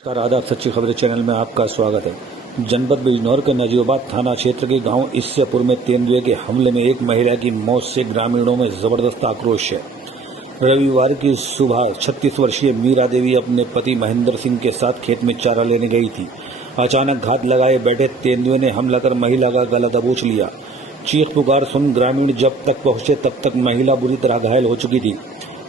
नमस्कार, आदाब। सच्ची खबरें चैनल में आपका स्वागत है। जनपद बिजनौर के नजीबाबाद थाना क्षेत्र के गांव इससेपुर में तेंदुए के हमले में एक महिला की मौत से ग्रामीणों में जबरदस्त आक्रोश है। रविवार की सुबह 36 वर्षीय मीरा देवी अपने पति महेंद्र सिंह के साथ खेत में चारा लेने गई थी। अचानक घात लगाए बैठे तेंदुए ने हमला कर महिला का गला दबोच लिया। चीख पुकार सुन ग्रामीण जब तक पहुंचे तब तक महिला बुरी तरह घायल हो चुकी थी।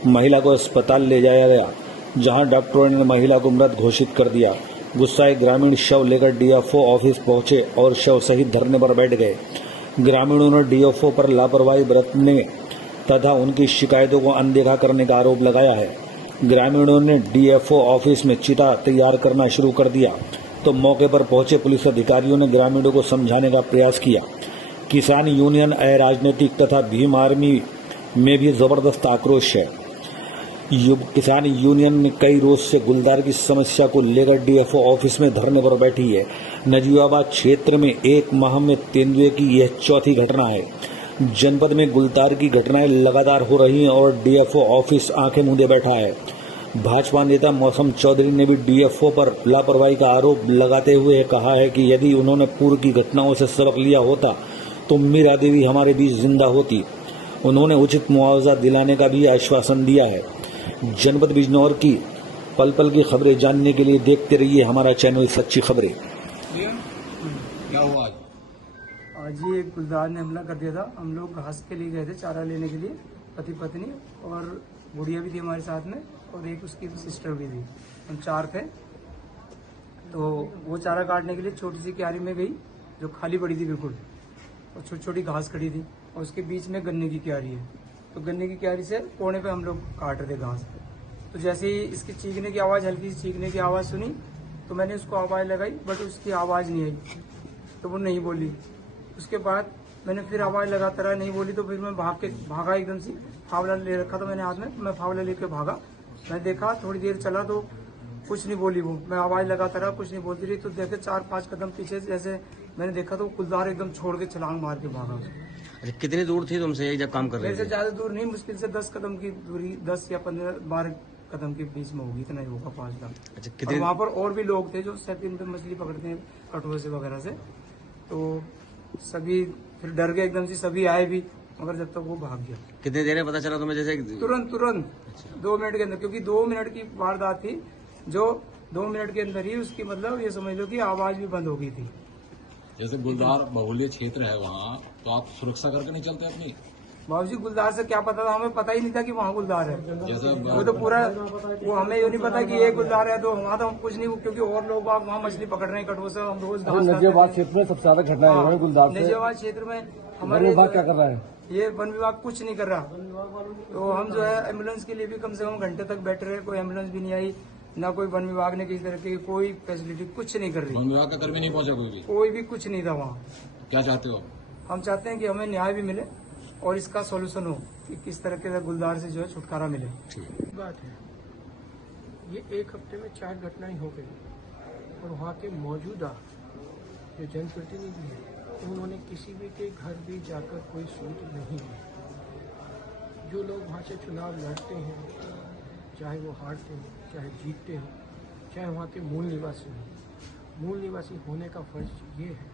महिला को अस्पताल ले जाया गया, जहां डॉक्टरों ने महिला को मृत घोषित कर दिया। गुस्साए ग्रामीण शव लेकर डीएफओ ऑफिस पहुंचे और शव सहित धरने पर बैठ गए। ग्रामीणों ने डीएफओ पर लापरवाही बरतने तथा उनकी शिकायतों को अनदेखा करने का आरोप लगाया है। ग्रामीणों ने डीएफओ ऑफिस में चिता तैयार करना शुरू कर दिया तो मौके पर पहुंचे पुलिस अधिकारियों ने ग्रामीणों को समझाने का प्रयास किया। किसान यूनियन, अराजनीतिक तथा भीम आर्मी में भी जबरदस्त आक्रोश है। किसान यूनियन ने कई रोज से गुलदार की समस्या को लेकर डीएफओ ऑफिस में धरने पर बैठी है। नजीबाबाद क्षेत्र में एक माह में तेंदुए की यह चौथी घटना है। जनपद में गुलदार की घटनाएं लगातार हो रही हैं और डीएफओ ऑफिस आंखें मूंदे बैठा है। भाजपा नेता मौसम चौधरी ने भी डीएफओ पर लापरवाही का आरोप लगाते हुए कहा है कि यदि उन्होंने पूर्व की घटनाओं से सबक लिया होता तो मीरा देवी हमारे बीच जिंदा होती। उन्होंने उचित मुआवजा दिलाने का भी आश्वासन दिया है। जनपद बिजनौर की पल पल की खबरें जानने के लिए देखते रहिए हमारा चैनल सच्ची खबरें। क्या हुआ आज ही एक गुलदार ने हमला कर दिया था। हम लोग घास के लिए गए थे, चारा लेने के लिए, पति पत्नी और गुड़िया भी थी हमारे साथ में और एक उसकी सिस्टर भी थी। हम 4 थे। तो वो चारा काटने के लिए छोटी सी क्यारी में गई जो खाली पड़ी थी बिल्कुल, और छोटी छोटी घास खड़ी थी और उसके बीच में गन्ने की क्यारी है। तो गन्ने की क्यारी से कोने पे हम लोग काट रहे थे घास। तो जैसे ही इसकी चीखने की आवाज़, हल्की सी चीखने की आवाज़ सुनी तो मैंने उसको आवाज़ लगाई, बट उसकी आवाज़ नहीं आई तो वो नहीं बोली। उसके बाद मैंने फिर आवाज़ लगाता रहा, नहीं बोली। तो फिर मैं भागा एकदम से। फावला ले रखा था मैंने हाथ में, मैं फावला लेके भागा। मैं देखा थोड़ी देर चला तो कुछ नहीं बोली वो। मैं आवाज़ लगाता रहा, कुछ नहीं बोलती रही। तो देखे 4-5 कदम पीछे जैसे मैंने देखा तो गुलदार एकदम छोड़ के छलांग मार के भागा। अच्छा, कितनी दूर थी तुमसे जब काम कर रहे थे? मेरे से ज्यादा दूर नहीं, मुश्किल से 10 कदम की दूरी, 10 या 15-12 कदम के बीच में होगी, इतना ही होगा, 5 लाख। अच्छा, कितने वहाँ पर और भी लोग थे जो सैपिन पे मछली पकड़ते हैं कटुए से वगैरह से। तो सभी फिर डर गए एकदम से, सभी आए भी, मगर जब तक वो भाग गया। कितनी देर में पता चला तुम्हें? जैसे तुरंत 2 मिनट के अंदर, क्योंकि 2 मिनट की वारदात थी, जो 2 मिनट के अंदर ही उसकी, मतलब ये समझ लो कि आवाज भी बंद हो गई थी। जैसे गुलदार बहुल्य क्षेत्र है वहाँ, तो आप सुरक्षा करके नहीं चलते अपनी? बाबूजी, गुलदार से क्या पता था? हमें पता ही नहीं था कि वहाँ गुलदार है। जैसे वो तो पूरा, वो हमें ये नहीं पता कि ये गुलदार है, तो वहाँ तो हम कुछ नहीं, क्योंकि और लोग वहाँ मछली पकड़ रहे हैं कटुओं से। हम रोज नजीबाबाद क्षेत्र में सबसे ज्यादा घटना है गुलदार से। नजीबाबाद क्षेत्र में हमारे विभाग क्या कर रहा है? ये वन विभाग कुछ नहीं कर रहा। तो हम जो है एम्बुलेंस के लिए भी कम से कम घंटे तक बैठ रहे, कोई एम्बुलेंस भी नहीं आई, ना कोई वन विभाग ने किसी तरह की कोई फैसिलिटी कुछ नहीं कर रही। वन विभाग का कर्मी नहीं पहुंचा कोई भी कुछ नहीं था वहाँ। क्या चाहते हो? हम चाहते हैं कि हमें न्याय भी मिले और इसका सॉल्यूशन हो कि किस तरह के गुलदार से जो है छुटकारा मिले। बात है, ये एक हफ्ते में 4 घटनाएं हो गई और वहाँ के मौजूदा जो जनप्रतिनिधि हैं उन्होंने किसी भी के घर भी जाकर कोई सूद नहीं ली। जो लोग वहाँ से चुनाव लड़ते हैं, चाहे वो हारते हैं चाहे जीतते हैं, चाहे वहाँ के मूल निवासी हों, मूल निवासी होने का फर्ज ये है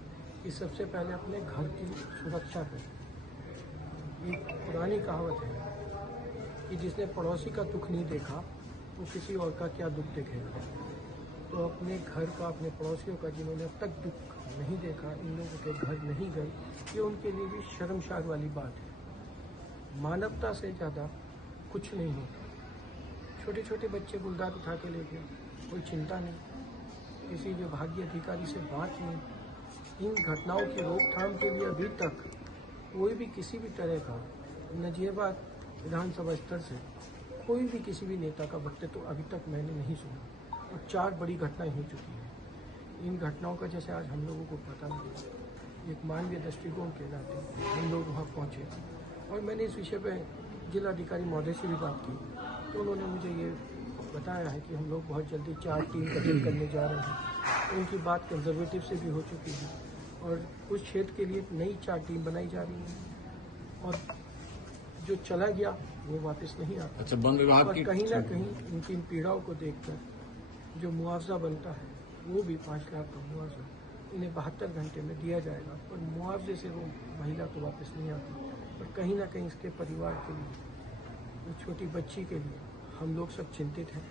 कि सबसे पहले अपने घर की सुरक्षा करें। एक पुरानी कहावत है कि जिसने पड़ोसी का दुख नहीं देखा वो किसी और का क्या दुख देखेगा। तो अपने घर का, अपने पड़ोसियों का जिन्होंने अब तक दुख नहीं देखा, इन लोगों के घर नहीं गए, ये उनके लिए भी शर्मसार वाली बात है। मानवता से ज़्यादा कुछ नहीं होता। छोटे छोटे बच्चे गुलदार उठा के ले गए, कोई चिंता नहीं, किसी विभागीय अधिकारी से बात नहीं। इन घटनाओं की रोकथाम के लिए अभी तक कोई भी किसी भी तरह का नजीबाबाद विधानसभा स्तर से कोई भी किसी भी नेता का वक्तव्य तो अभी तक मैंने नहीं सुना और 4 बड़ी घटनाएं हो चुकी हैं। इन घटनाओं का जैसे आज हम लोगों को पता नहीं, एक मानवीय दृष्टिकोण के नाते हम लोग वहाँ पहुँचे और मैंने इस विषय पर जिलाधिकारी महोदय से भी बात की तो उन्होंने मुझे ये बताया है कि हम लोग बहुत जल्दी 4 टीम गठित करने जा रहे हैं। उनकी बात कंजर्वेटिव से भी हो चुकी है और उस क्षेत्र के लिए नई 4 टीम बनाई जा रही है और जो चला गया वो वापस नहीं आता। अच्छा, वन विभाग की कहीं ना कहीं उनकी इन पीड़ाओं को देखकर जो मुआवजा बनता है वो भी 5 लाख का मुआवजा इन्हें 72 घंटे में दिया जाएगा। पर मुआवजे से वो महिला तो वापस नहीं आती, पर कहीं ना कहीं इसके परिवार के लिए, उस छोटी बच्ची के लिए हम लोग सब चिंतित हैं।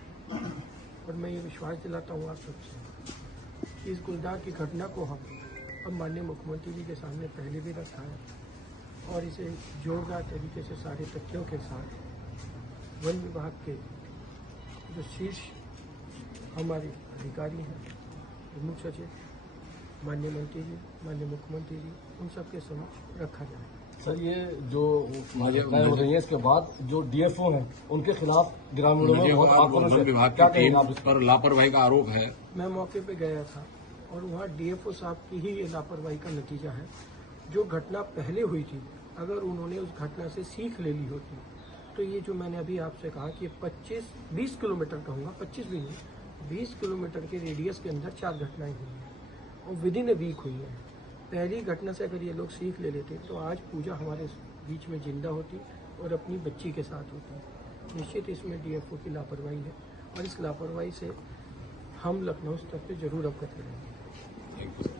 और मैं ये विश्वास दिलाता हूँ आप सबसे कि इस गुलदार की घटना को हम अब माननीय मुख्यमंत्री जी के सामने पहले भी रखा है और इसे जोरदार तरीके से सारे तथ्यों के साथ वन विभाग के जो शीर्ष हमारे अधिकारी हैं, प्रमुख सचिव, माननीय मंत्री जी, माननीय मुख्यमंत्री जी, उन सबके समक्ष रखा जाए। सर ये जो घटनाएं हो रही है इसके बाद जो डीएफओ हैं उनके खिलाफ ग्रामीणों में बहुत आक्रोश है, क्या कहेंगे आप इस पर लापरवाही का आरोप है। मैं मौके पे गया था और वहाँ डीएफओ साहब की ही ये लापरवाही का नतीजा है। जो घटना पहले हुई थी, अगर उन्होंने उस घटना से सीख ले ली होती तो ये जो मैंने अभी आपसे कहा कि 20 किलोमीटर कहूँगा, 25 भी नहीं, 20 किलोमीटर के रेडियस के अंदर 4 घटनाएं हुई हैं और विद इन ए वीक हुई हैं। पहली घटना से अगर ये लोग सीख ले लेते तो आज पूजा हमारे बीच में जिंदा होती और अपनी बच्ची के साथ होती। निश्चित इसमें डीएफओ की लापरवाही है और इस लापरवाही से हम लखनऊ स्तर पर जरूर अवगत करेंगे।